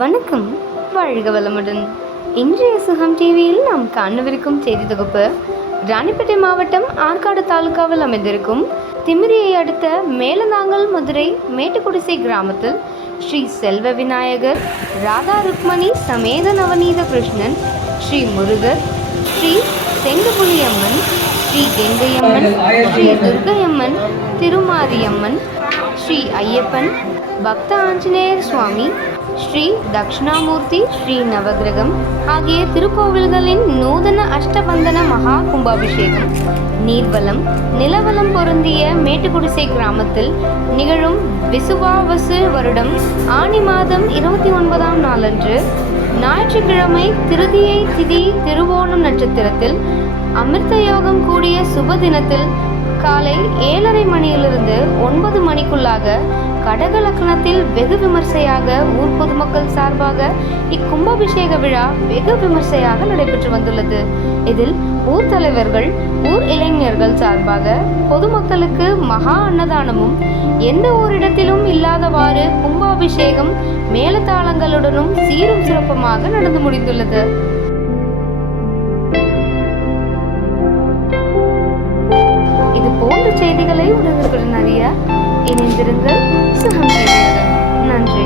வணக்கம், வாழ்க வளமுடன். இன்றைய சுகம் டிவியில் நாம் காணவிருக்கும் செய்தி தொகுப்பு ராணிப்பேட்டை மாவட்டம் ஆற்காடு தாலுகாவில் அமைந்திருக்கும் திமிரியை அடுத்த மேலந்தாங்கல் மதுரை மேட்டுக்குடிசை கிராமத்தில் ஸ்ரீ செல்வ விநாயகர், ராதா ருக்மணி சமேத நவநீத கிருஷ்ணன், ஸ்ரீ முருகர், ஸ்ரீ செங்கபுலியம்மன், ஸ்ரீ கெங்கையம்மன், ஸ்ரீ துர்கையம்மன், திருமாரியம்மன், ஸ்ரீ ஐயப்பன், பக்த ஆஞ்சநேயர் சுவாமி, ஸ்ரீ தட்சிணாமூர்த்தி, ஸ்ரீ நவகிரகம் ஆகிய திருக்கோவில்களின் நூதன அஷ்டபந்தன மகா கும்பாபிஷேகம் நீர்வளம் நிலவளம் பொருந்திய மேட்டுக்குடிசை கிராமத்தில் நிகழும் விசுவாவசு வருடம் ஆனி மாதம் 29ஆம் நாளன்று ஞாயிற்றுக்கிழமை திருதியை திதி திருவோணம் நட்சத்திரத்தில் அமிர்த யோகம் கூடிய சுப தினத்தில் காலை 7:30 மணியிலிருந்து 9 மணிக்குள்ளாக கடக லக்னத்தில் வெகு விமர்சையாக ஊர் பொதுமக்கள் சார்பாக இக்கும்பாபிஷேக விழா வெகு விமர்சையாக நடைபெற்று வந்துள்ளது. இதில் ஊர் தலைவர்கள், ஊர் இளைஞர்கள் சார்பாக பொதுமக்களுக்கு மகா அன்னதானமும் எந்த ஓரிடத்திலும் இல்லாதவாறு கும்பாபிஷேகம் மேலதாளங்களுடனும் சீரும் சிறப்புமாக நடந்து முடிந்துள்ளது. இது போன்ற செய்திகளை உடனுக்குடன் அறிய இணைந்திருங்கள். சுகம் டிவியுடன். நன்றி.